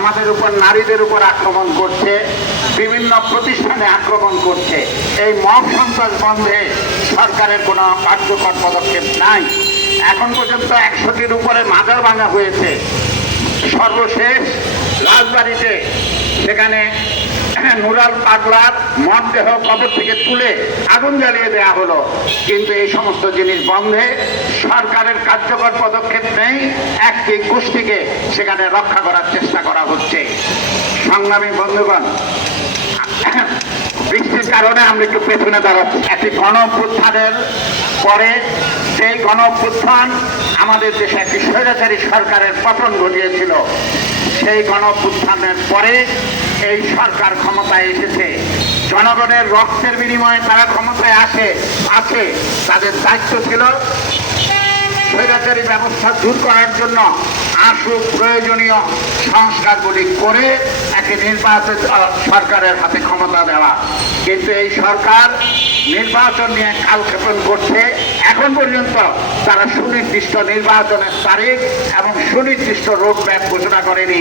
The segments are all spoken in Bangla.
আমাদের উপর, নারীদের উপর আক্রমণ করছে, বিভিন্ন প্রতিষ্ঠানে আক্রমণ করছে। এই মব সন্ত্রাস বন্ধে সরকারের কোনো কার্যকর পদক্ষেপ নাই। এখন পর্যন্ত 100টির উপরে মাজার ভাঙা হয়েছে। সর্বশেষ রাজবাড়িতে সেখানে নুরাল পাগলার মরদেহ কবর থেকে তুলে আগুন জ্বালিয়ে দেওয়া হলো। কিন্তু এই সমস্ত জিনিস বন্ধে সরকারের কার্যকর পদক্ষেপ নেই। একটি গোষ্ঠীকে সেখানে রক্ষা করার চেষ্টা করা হচ্ছে। সংগ্রামী বন্ধুগণ, বৃষ্টির কারণে আমরা একটু পেছনে দাঁড়াচ্ছি। একটি গণ অভ্যুত্থানের পরে সেই গণ অভ্যুত্থান আমাদের দেশে একটি স্বৈরাচারী সরকারের পতন ঘটিয়েছিল। সেই গণ অভ্যুত্থানের পরে এই সরকার ক্ষমতায় এসেছে। জনগণের রক্তের বিনিময়ে তারা ক্ষমতায় আছে। তাদের দায়িত্ব ছিল স্বৈরাচারী ব্যবস্থা দূর করার জন্য আসুক প্রয়োজনীয় সংস্কারগুলি করে একটি নির্বাচন সরকারের হাতে ক্ষমতা দেওয়া। কিন্তু এই সরকার নির্বাচন নিয়ে কালক্ষেপণ করছে। এখন পর্যন্ত তারা সুনির্দিষ্ট নির্বাচনের তারিখ এবং সুনির্দিষ্ট রোডম্যাপ ঘোষণা করেনি।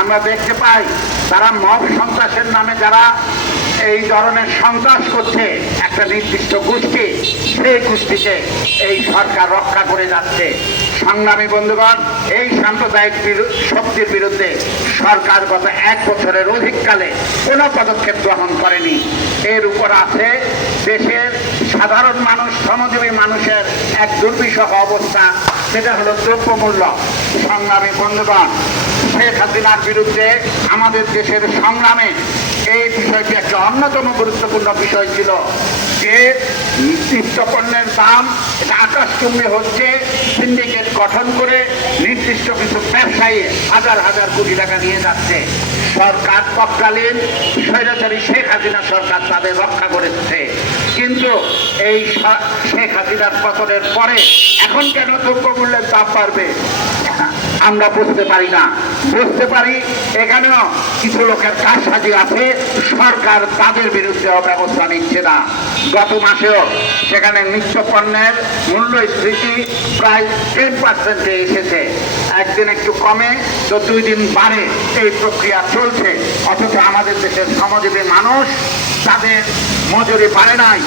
আমরা দেখতে পাই তারা মব সন্ত্রাসের নামে যারা এই ধরনের সন্ত্রাস করছে, একটা নির্দিষ্ট গোষ্ঠী, সেই গোষ্ঠীকে এই সরকার রক্ষা করে যাচ্ছে। সংগ্রামী বন্ধুগণ, এই সাম্প্রদায়িক শক্তির বিরুদ্ধে সরকার গত 1 বছরের অধিককালে কোনো পদক্ষেপ গ্রহণ করেনি। এর উপর আছে দেশের সাধারণ মানুষ, শ্রমজীবী মানুষের এক দুর্বিষহ অবস্থা, সেটা হলো দ্রব্যমূল্য। সংগ্রামী বন্ধুগণ, শেখ হাসিনার বিরুদ্ধে আমাদের দেশের সংগ্রামে এই বিষয়টি একটা অন্যতম গুরুত্বপূর্ণ বিষয় ছিল যে নিত্যপণ্যের দাম এটা আকাশচুম্বী হচ্ছে। সিন্ডিকেট গঠন করে নির্দিষ্ট কিছু ব্যবসায়ী হাজার হাজার কোটি টাকা নিয়ে যাচ্ছে। সরকার তৎকালীন স্বৈরাচারী শেখ হাসিনা সরকার তাদের রক্ষা করেছে। কিন্তু এই শেখ হাসিনার পতনের পরে এখন কেন দ্রব্যমূল্যের দাম বাড়বে আমরা বুঝতে পারি না। বুঝতে পারি এখানেও কিছু লোকের কারসাজি আছে। সরকার তাদের বিরুদ্ধেও ব্যবস্থা নিচ্ছে না। গত মাসেও সেখানে নিত্যপণ্যের মূল্যস্ফীতি প্রায় 10% এসেছে। একদিন একটু কমে তো 2 দিন বাড়ে, এই প্রক্রিয়া চলছে। অথচ আমাদের দেশের শ্রমজীবী মানুষ, তাদের মজুরি বাড়ে নাই।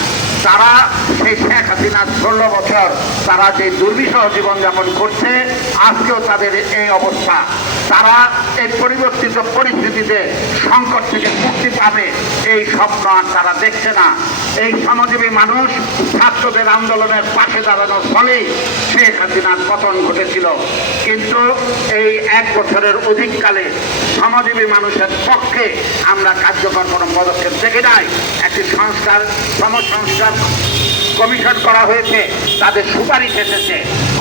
তারা সেই শেখ হাসিনার 16 বছর তারা যে দুর্বিষহ জীবনযাপন করছে, আজকেও তাদের এই অবস্থা। তারা এই পরিবর্তিত পরিস্থিতিতে সংকট থেকে মুক্তি পাবে এই স্বপ্ন আর তারা দেখছে না। এই শ্রমজীবী মানুষ ছাত্রদের আন্দোলনের পাশে দাঁড়ানোর ফলেই শেখ হাসিনার পতন ঘটেছিল। কিন্তু এই 1 বছরের অধিককালে শ্রমজীবী মানুষের পক্ষে আমরা কার্যকর কোনো পদক্ষেপ দেখি নাই। একটি সংস্কার কমিশন করা হয়েছে, তাদের সুপারিশ এসেছে,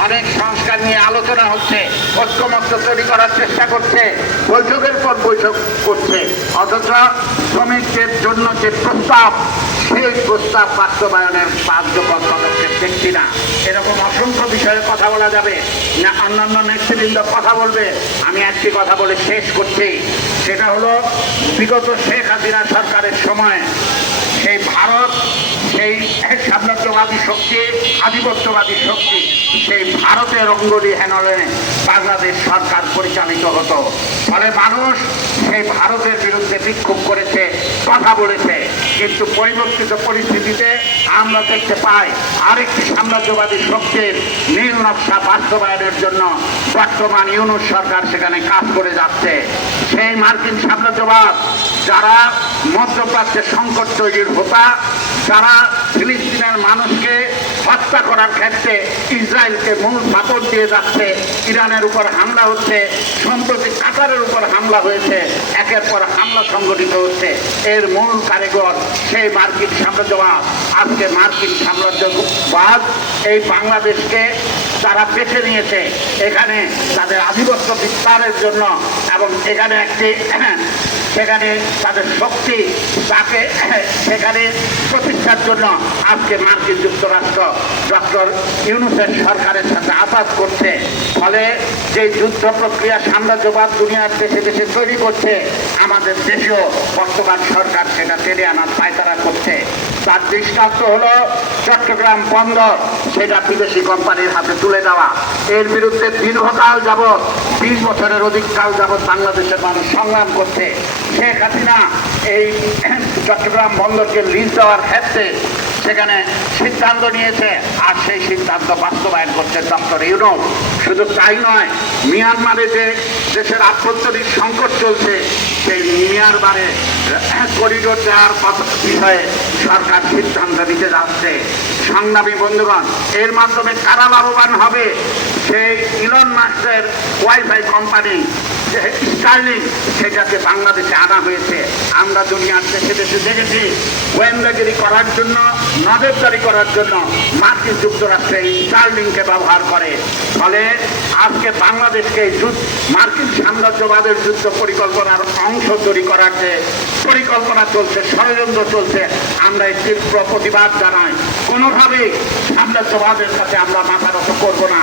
অনেক সংস্কার নিয়ে আলোচনা হচ্ছে, ঐক্যমত্য তৈরি করার চেষ্টা করছে, বৈঠকের পর বৈঠক করছে। অথচ শ্রমিকদের জন্য যে প্রস্তাব, সেই প্রস্তাব বাস্তবায়নের কার্যকর পদক্ষেপ দেখছি না। এরকম অসংখ্য বিষয়ে কথা বলা যাবে, না অন্যান্য নেতৃবৃন্দ কথা বলবে। আমি একটি কথা বলে শেষ করছি, সেটা হলো বিগত শেখ হাসিনা সরকারের সময় সেই ভারত, সেই সাম্রাজ্যবাদী শক্তি, আধিপত্যবাদী শক্তি, সেই ভারতের অঙ্গুলি হেনলে বাংলাদেশ সরকার পরিচালিত হতো। ফলে মানুষ সেই ভারতের বিরুদ্ধে বিক্ষোভ করেছে, কথা বলেছে। কিন্তু পরিবর্তিত পরিস্থিতিতে আমরা দেখতে পাই আরেকটি সাম্রাজ্যবাদী শক্তির নীল নকশা বাস্তবায়নের জন্য বর্তমান ইউনূস সরকার সেখানে কাজ করে যাচ্ছে। সেই মার্কিন সাম্রাজ্যবাদ যারা মধ্যপ্রাচ্যের সংকট তৈরির হোতা, যারা ফিলিস্তিনের মানুষকে হত্যা করার ক্ষেত্রে ইসরায়েলকে মূল সাপোর্ট দিয়ে যাচ্ছে, ইরানের উপর হামলা হচ্ছে, সম্প্রতি কাতারের উপর হামলা হয়েছে, একের পর হামলা সংগঠিত হচ্ছে, এর মূল কারিগর সেই মার্কিন সাম্রাজ্যবাদ। আজকে মার্কিন সাম্রাজ্যবাদ এই বাংলাদেশকে তারা বেছে নিয়েছে এখানে তাদের আধিপত্য বিস্তারের জন্য, এবং এখানে সেখানে তাদের শক্তি তাকে সেখানে প্রতিষ্ঠার জন্য আজকে মার্কিন যুক্তরাষ্ট্র ডক্টর ইউনূসের সরকারের সাথে আঘাত করছে। ফলে যে যুদ্ধ প্রক্রিয়া সাম্রাজ্যবাদ দুনিয়ার দেশে দেশে তৈরি করছে, আমাদের দেশেও বর্তমান সরকার সেটা টেনে আনার পায়তারা করছে। তার দৃষ্টান্ত হলো চট্টগ্রাম বন্দর, সেটা বিদেশি কোম্পানির হাতে তুলে দেওয়া। এর বিরুদ্ধে দীর্ঘকাল যাবৎ 20 বছরের অধিক কাল যাবৎ বাংলাদেশের মানুষ সংগ্রাম করছে। শেখ হাসিনা এই চট্টগ্রাম বন্দরকে লিজ দেওয়ার ক্ষেত্রে সেখানে সিদ্ধান্ত নিয়েছে, আর সেই সিদ্ধান্ত বাস্তবায়ন করছে ডক্টর ইউনূস। শুধু তাই নয়, মিয়ানমারে যে দেশের আভ্যন্তরীণ সংকট চলছে, সেই মিয়ানমারে করিডোর দেওয়ার বিষয়ে সরকার সিদ্ধান্ত নিতে যাচ্ছে। সংগ্রামী বন্ধুগণ, এর মাধ্যমে কারা লাভবান হবে? সেই ইলন মাস্কের ওয়াইফাই কোম্পানি স্টারলিংক, সেটাকে বাংলাদেশে আনা হয়েছে। আমরা দুনিয়ার দেশে দেশে দেখেছি গোয়েন্দাগিরি করার জন্য, নজরদারি করার জন্য মার্কিন যুক্তরাষ্ট্রে স্টারলিংককে ব্যবহার করে। ফলে আজকে বাংলাদেশকে মার্কিন সাম্রাজ্যবাদের যুদ্ধ পরিকল্পনার অংশ তৈরি করার যে পরিকল্পনা চলছে, ষড়যন্ত্র চলছে, আমরা এর তীব্র প্রতিবাদ জানাই। কোনোভাবেই সাম্রাজ্যবাদের কাছে আমরা মাথা নত করবো না।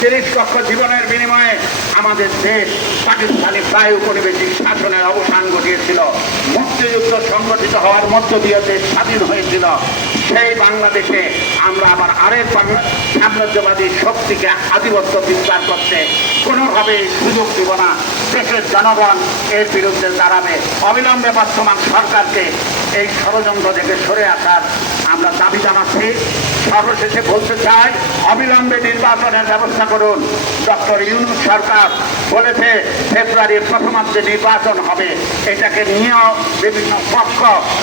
30 লক্ষ জীবনের বিনিময়ে আমাদের দেশ পাকিস্তানি প্রায় উপনিবেশিক শাসনের অবসান ঘটিয়েছিল। মুক্তিযুদ্ধ সংগঠিত হওয়ার মধ্য দিয়ে দেশ স্বাধীন হয়েছিল। সেই বাংলাদেশে আমরা আবার আরেক সাম্রাজ্যবাদী শক্তিকে আধিপত্য বিস্তার করতে কোনোভাবেই সুযোগ দেব না। দেশের জনগণ এর বিরুদ্ধে দাঁড়াবে। অবিলম্বে বর্তমান সরকারকে এই ষড়যন্ত্র থেকে সরে আসার আমরা দাবি জানাচ্ছি। সর্বশেষে বলতে চাই, অবিলম্বে নির্বাচনের ব্যবস্থা করুন। ডক্টর ইউনূস সরকার বলেছে ফেব্রুয়ারির প্রথমার্ধে নির্বাচন হবে। এটাকে নিয়েও বিভিন্ন পক্ষ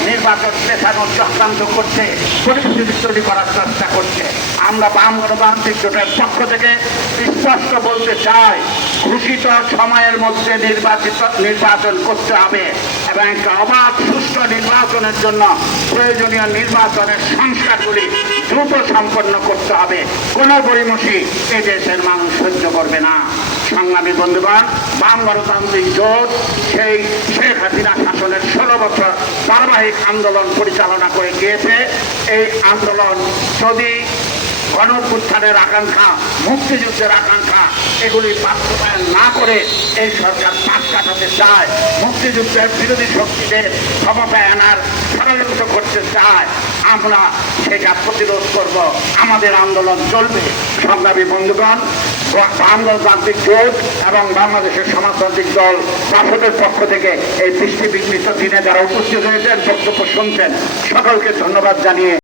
নির্বাচন পেছানোর চক্রান্ত করছে, পরিস্থিতি তৈরি করার চেষ্টা করছে। আমরা বাম গণতান্ত্রিক জোটের পক্ষ থেকে স্পষ্ট বলতে চাই, ঘোষিত সময়ের মধ্যে নির্বাচন করতে হবে এবং একটা অবাধ সুষ্ঠু নির্বাচনের জন্য প্রয়োজনীয় নির্বাচনের সংস্কারগুলি দ্রুত সম্পন্ন করতে হবে। কোনো গড়িমসি এ দেশের মানুষ সহ্য করবে না। সংগ্রামী বন্ধুগণ, বাম গণতান্ত্রিক জোট সেই শেখ হাসিনা শাসনের 16 বছর ধারাবাহিক আন্দোলন পরিচালনা করে গিয়েছে। এই আন্দোলন যদি গণঅভ্যুত্থানের আকাঙ্ক্ষা, মুক্তিযুদ্ধের আকাঙ্ক্ষা এগুলি বাস্তবায়ন না করে এই সরকার পাশ কাটাতে চায়, মুক্তিযুদ্ধের বিরোধী শক্তিদের ক্ষমতায় আনার ষড়যন্ত্র করতে চায়, আমরা সেটা প্রতিরোধ করব। আমাদের আন্দোলন চলবে। সংগ্রামী বন্ধুগণ, বাম গণতান্ত্রিক জোট এবং বাংলাদেশের সমাজতান্ত্রিক দল রাষ্ট্রের পক্ষ থেকে এই বৃষ্টি বিঘ্নিত দিনে যারা উপস্থিত হয়েছেন, বক্তব্য শুনছেন, সকলকে ধন্যবাদ জানিয়ে